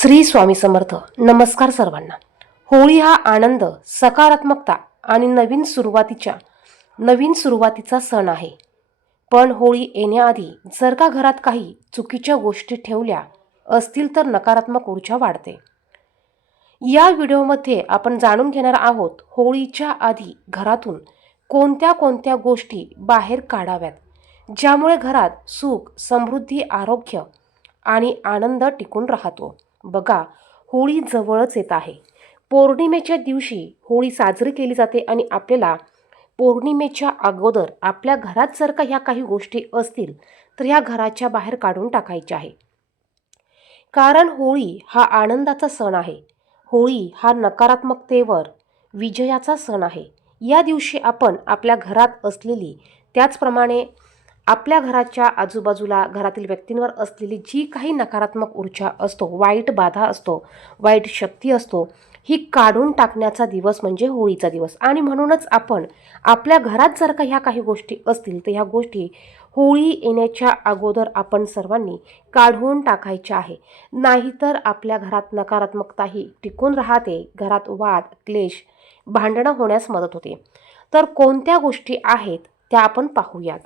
श्री स्वामी समर्थ. नमस्कार सर्वांना. होळी हा आनंद सकारात्मकता आणि नवीन सुरुवातीच्या नवीन सुरुवातीचा सण आहे. पण होळी येण्याआधी जर का घरात काही चुकीच्या गोष्टी ठेवल्या असतील तर नकारात्मक ऊर्जा वाढते. या व्हिडिओमध्ये आपण जाणून घेणार आहोत होळीच्या आधी घरातून कोणत्या कोणत्या गोष्टी बाहेर काढाव्यात ज्यामुळे घरात सुख समृद्धी आरोग्य आणि आनंद टिकून राहतो. बघा होळी जवळच येत आहे. पौर्णिमेच्या दिवशी होळी साजरी केली जाते आणि आपल्याला पौर्णिमेच्या अगोदर आपल्या घरात जर का ह्या काही गोष्टी असतील तर ह्या घराच्या बाहेर काढून टाकायच्या आहे. कारण होळी हा आनंदाचा सण आहे. होळी हा नकारात्मकतेवर विजयाचा सण आहे. या दिवशी आपण आपल्या घरात असलेली त्याचप्रमाणे आपल्या घराच्या आजूबाजूला घरातील व्यक्तींवर असलेली जी काही नकारात्मक ऊर्जा असतो वाईट बाधा असतो वाईट शक्ती असतो ही काढून टाकण्याचा दिवस म्हणजे होळीचा दिवस. आणि म्हणूनच आपण आपल्या घरात जर का ह्या काही गोष्टी असतील तर ह्या गोष्टी होळी येण्याच्या अगोदर आपण सर्वांनी काढून टाकायच्या आहे. नाहीतर आपल्या घरात नकारात्मकताही टिकून राहते घरात वाद क्लेश भांडणं होण्यास मदत होते. तर कोणत्या गोष्टी आहेत त्या आपण पाहूयात.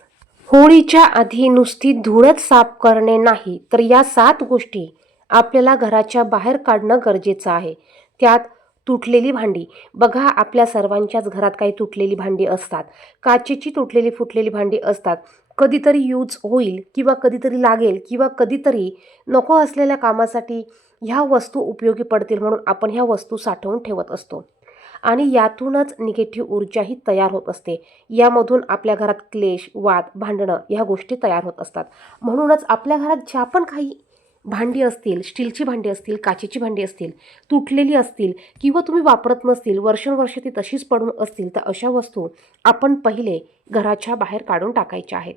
होळीच्या आधी नुसती धूळच साफ करणे नाही तर या सात गोष्टी आपल्याला घराच्या बाहेर काढणं गरजेचं आहे. त्यात तुटलेली भांडी. बघा आपल्या सर्वांच्याच घरात काही तुटलेली भांडी असतात. काचेची तुटलेली फुटलेली भांडी असतात. कधीतरी यूज होईल किंवा कधीतरी लागेल किंवा कधीतरी नको असलेल्या कामासाठी ह्या वस्तू उपयोगी पडतील म्हणून आपण ह्या वस्तू साठवून ठेवत असतो. आणि यातूनच निगेटिव्ह ऊर्जाही तयार होत असते. यामधून आपल्या घरात क्लेश वाद भांडणं ह्या गोष्टी तयार होत असतात. म्हणूनच आपल्या घरात ज्या पण काही भांडी असतील स्टीलची भांडी असतील काचेची भांडी असतील तुटलेली असतील किंवा तुम्ही वापरत नसतील वर्षानुवर्ष ती तशीच पडून असतील तर अशा वस्तू आपण पहिले घराच्या बाहेर काढून टाकायच्या आहेत.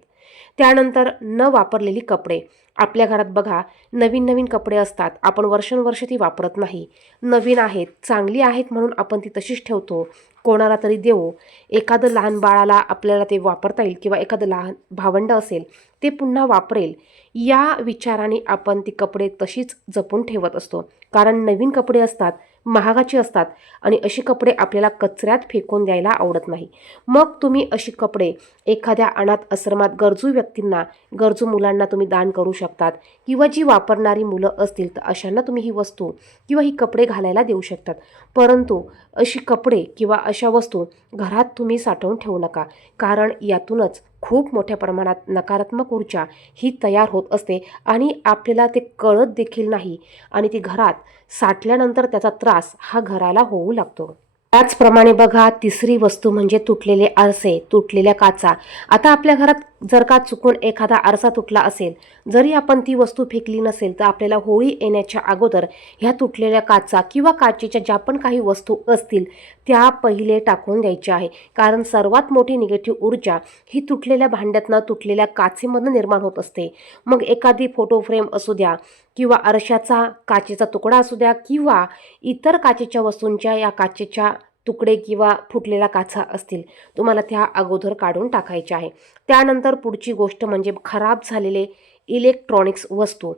त्यानंतर न वापरलेली कपडे. आपल्या घरात बघा नवीन नवीन कपडे असतात. आपण वर्षानुवर्ष ती वापरत नाही. नवीन आहेत चांगली आहेत म्हणून आपण ती तशीच ठेवतो. कोणाला तरी देऊ. एखादं लहान बाळाला आपल्याला ते वापरता येईल किंवा एखादं लहान भावंड असेल ते पुन्हा वापरेल. या विचाराने आपण ती कपडे तशीच जपून ठेवत असतो. कारण नवीन कपडे असतात महागाची असतात आणि अशी कपडे आपल्याला कचऱ्यात फेकून द्यायला आवडत नाही. मग तुम्ही अशी कपडे एखाद्या अनाथ आश्रमात गरजू व्यक्तींना गरजू मुलांना तुम्ही दान करू शकतात किंवा जी वापरणारी मुलं असतील तर अशांना तुम्ही ही वस्तू किंवा ही कपडे घालायला देऊ शकतात. परंतु अशी कपडे किंवा अशा वस्तू घरात तुम्ही साठवून ठेवू नका. कारण यातूनच खूप मोठ्या प्रमाणात नकारात्मक ऊर्जा ही तयार होत असते आणि आपल्याला ते कळत देखील नाही आणि ती घरात साठल्यानंतर त्याचा त्रास हा घराला होऊ लागतो. त्याचप्रमाणे बघा तिसरी वस्तू म्हणजे तुटलेले आरसे तुटलेल्या काचा. आता आपल्या घरात जर का चुकून एखादा आरसा तुटला असेल जरी आपण ती वस्तू फेकली नसेल तर आपल्याला होळी येण्याच्या अगोदर ह्या तुटलेल्या काचा किंवा काचेच्या ज्या पण काही वस्तू असतील त्या पहिले टाकून द्यायच्या आहे. कारण सर्वात मोठी निगेटिव्ह ऊर्जा ही तुटलेल्या भांड्यातनं तुटलेल्या काचेमधनं निर्माण होत असते. मग एखादी फोटो फ्रेम असू द्या किंवा आरशाचा काचेचा तुकडा असू द्या किंवा इतर काचेच्या वस्तूंच्या या काचेच्या तुकडे किंवा फुटलेल्या काचा असतील तुम्हाला त्या अगोदर काढून टाकायच्या आहे. त्यानंतर पुढची गोष्ट म्हणजे खराब झालेले इलेक्ट्रॉनिक्स वस्तू.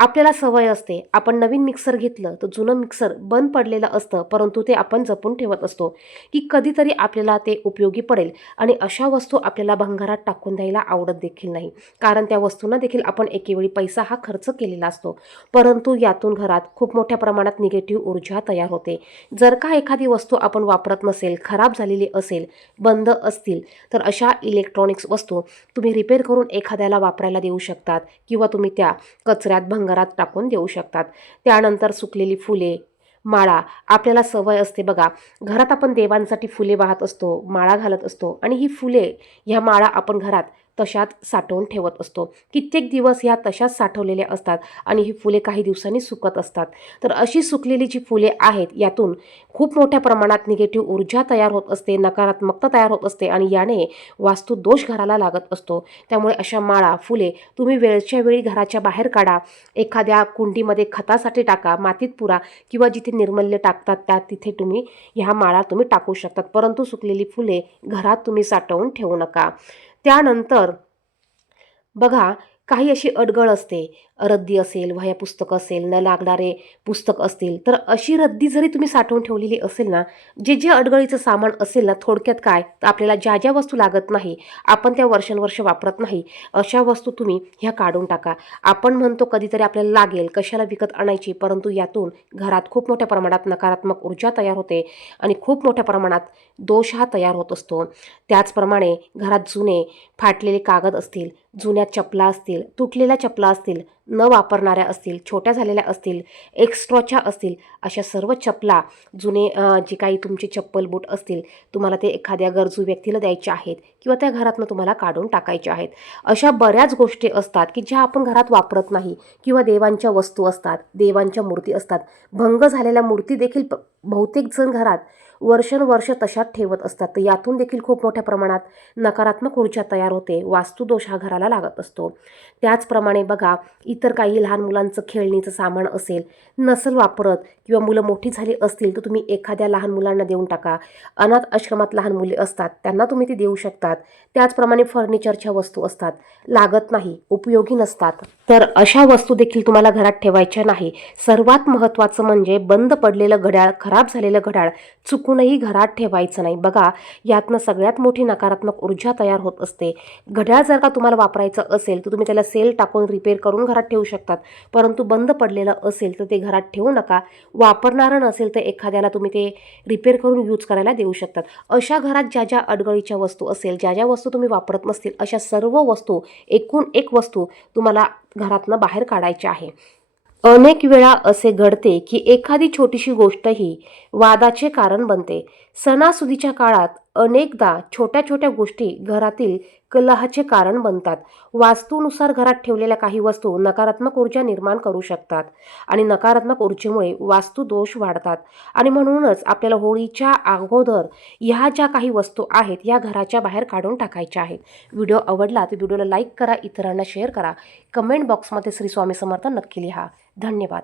आपल्याला सवय असते. आपण नवीन मिक्सर घेतलं तर जुनं मिक्सर बंद पडलेलं असतं परंतु ते आपण जपून ठेवत असतो की कधीतरी आपल्याला ते उपयोगी पडेल. आणि अशा वस्तू आपल्याला भंगारात टाकून द्यायला आवडत देखील नाही. कारण त्या वस्तूंना देखील आपण एकेवेळी पैसा हा खर्च केलेला असतो. परंतु यातून घरात खूप मोठ्या प्रमाणात निगेटिव्ह ऊर्जा तयार होते. जर का एखादी वस्तू आपण वापरत नसेल खराब झालेली असेल बंद असतील तर अशा इलेक्ट्रॉनिक्स वस्तू तुम्ही रिपेअर करून एखाद्याला वापरायला देऊ शकतात किंवा तुम्ही त्या कचऱ्यात भंग भंगारात टाकून देऊ शकतात. त्यानंतर सुकलेली फुले. माळा. आपल्याला सवय असते बघा. घरात आपण देवांसाठी फुले वाहत असतो माळा घालत असतो. आणि ही फुले ह्या माळा आपण घरात तशात साठवून ठेवत असतो. कित्येक दिवस ह्या तशाच साठवलेल्या असतात आणि ही फुले काही दिवसांनी सुकत असतात. तर अशी सुकलेली जी फुले आहेत यातून खूप मोठ्या प्रमाणात निगेटिव्ह ऊर्जा तयार होत असते नकारात्मकता तयार होत असते आणि याने वास्तू दोष घराला लागत असतो. त्यामुळे अशा माळा फुले तुम्ही वेळच्या वेळी घराच्या बाहेर काढा. एखाद्या कुंडीमध्ये खतासाठी टाका मातीत पुरा किंवा जिथे निर्मल्य टाकतात त्या तिथे तुम्ही ह्या माळा तुम्ही टाकू शकतात. परंतु सुकलेली फुले घरात तुम्ही साठवून ठेवू नका. त्यानंतर बघा काही अशी अडगळ असते. रद्दी असेल वह्या पुस्तकं असेल न लागणारे पुस्तक असतील तर अशी रद्दी जरी तुम्ही साठवून ठेवलेली असेल ना जे जे अडगळीचं सामान असेल ना थोडक्यात काय? तर आपल्याला ज्या ज्या वस्तू लागत नाही आपण त्या वर्षानुवर्ष वापरत नाही अशा वस्तू तुम्ही ह्या काढून टाका. आपण म्हणतो कधीतरी आपल्याला लागेल कशाला विकत आणायची? परंतु यातून घरात खूप मोठ्या प्रमाणात नकारात्मक ऊर्जा तयार होते आणि खूप मोठ्या प्रमाणात दोष हा तयार होत असतो. त्याचप्रमाणे घरात जुने फाटलेले कागद असतील जुन्या चपला असतील तुटलेल्या चपला असतील न वापरणाऱ्या असतील छोट्या झालेल्या असतील एक्स्ट्राच्या असतील अशा सर्व चपला जुने जे काही तुमचे चप्पल बूट असतील तुम्हाला ते एखाद्या गरजू व्यक्तीला द्यायचे आहेत किंवा त्या घरातनं तुम्हाला काढून टाकायचे आहेत. अशा बऱ्याच गोष्टी असतात की ज्या आपण घरात वापरत नाही किंवा देवांच्या वस्तू असतात देवांच्या मूर्ती असतात. भंग झालेल्या मूर्ती देखील प- बहुतेक जण घरात वर्षानुवर्ष तशात ठेवत असतात. तर यातून देखील खूप मोठ्या प्रमाणात नकारात्मक ऊर्जा तयार होते. वास्तुदोष हा घराला लागत असतो. त्याचप्रमाणे बघा इतर काही लहान मुलांचं खेळणीचं सामान असेल नसल वापरत किंवा मुलं मोठी झाली असतील तर तुम्ही एखाद्या लहान मुलांना देऊन टाका. अनाथ आश्रमात लहान मुले असतात त्यांना तुम्ही ती देऊ शकतात. त्याचप्रमाणे फर्निचरच्या वस्तू असतात. लागत नाही उपयोगी नसतात. तर अशा वस्तू देखील तुम्हाला घरात ठेवायच्या नाही. सर्वात महत्त्वाचं म्हणजे बंद पडलेलं घड्याळ खराब झालेलं घड्याळ चुक चुकूनही घरात ठेवायचं नाही. बघा यातनं सगळ्यात मोठी नकारात्मक ऊर्जा तयार होत असते. घड्याळ जर का तुम्हाला वापरायचं असेल तर तुम्ही त्याला सेल टाकून रिपेअर करून घरात ठेवू शकतात. परंतु बंद पडलेलं असेल तर ते घरात ठेवू नका. वापरणारं नसेल तर एखाद्याला तुम्ही ते रिपेअर करून यूज करायला देऊ शकतात. अशा घरात ज्या ज्या अडगळीच्या वस्तू असेल ज्या ज्या वस्तू तुम्ही वापरत नसतील अशा सर्व वस्तू एकूण एक वस्तू तुम्हाला घरातनं बाहेर काढायची आहे. अनेक वेळा असे घडते की एखादी छोटीशी गोष्टही वादाचे कारण बनते. सणासुदीच्या काळात अनेकदा छोट्या छोट्या गोष्टी घरातील कलहाचे कारण बनतात. वास्तूनुसार घरात ठेवलेल्या काही वस्तू नकारात्मक ऊर्जा निर्माण करू शकतात आणि नकारात्मक ऊर्जेमुळे वास्तू दोष वाढतात. आणि म्हणूनच आपल्याला होळीच्या अगोदर ह्या ज्या काही वस्तू आहेत या घराच्या बाहेर काढून टाकायच्या आहेत. व्हिडिओ आवडला तर व्हिडिओला लाईक करा इतरांना शेअर करा. कमेंट बॉक्समध्ये श्री स्वामी समर्थ नक्की लिहा. धन्यवाद.